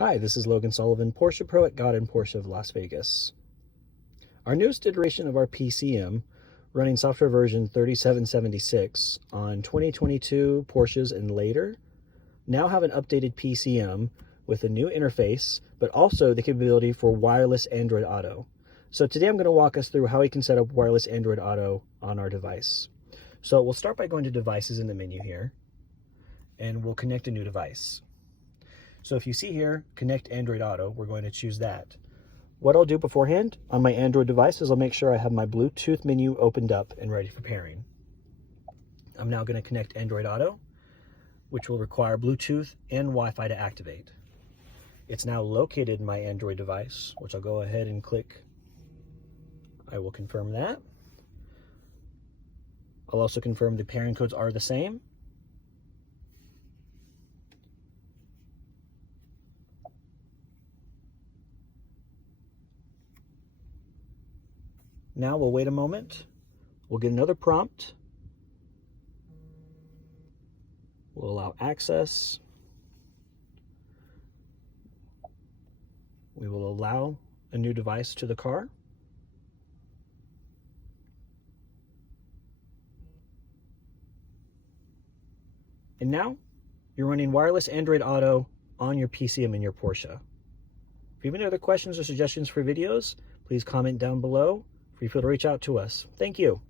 Hi, this is Logan Sullivan, Porsche Pro at Gaudin Porsche of Las Vegas. Our newest iteration of our PCM, running software version 3776 on 2022 Porsches and later, now have an updated PCM with a new interface, but also the capability for wireless Android Auto. So today I'm going to walk us through how we can set up wireless Android Auto on our device. So we'll start by going to Devices in the menu here, and we'll connect a new device. So if you see here, Connect Android Auto, we're going to choose that. What I'll do beforehand on my Android device is I'll make sure I have my Bluetooth menu opened up and ready for pairing. I'm now going to connect Android Auto, which will require Bluetooth and Wi-Fi to activate. It's now located in my Android device, which I'll go ahead and click. I will confirm that. I'll also confirm the pairing codes are the same. Now we'll wait a moment. We'll get another prompt. We'll allow access. We will allow a new device to the car. And now you're running wireless Android Auto on your PCM in your Porsche. If you have any other questions or suggestions for videos, please comment down below. Feel free to reach out to us. Thank you.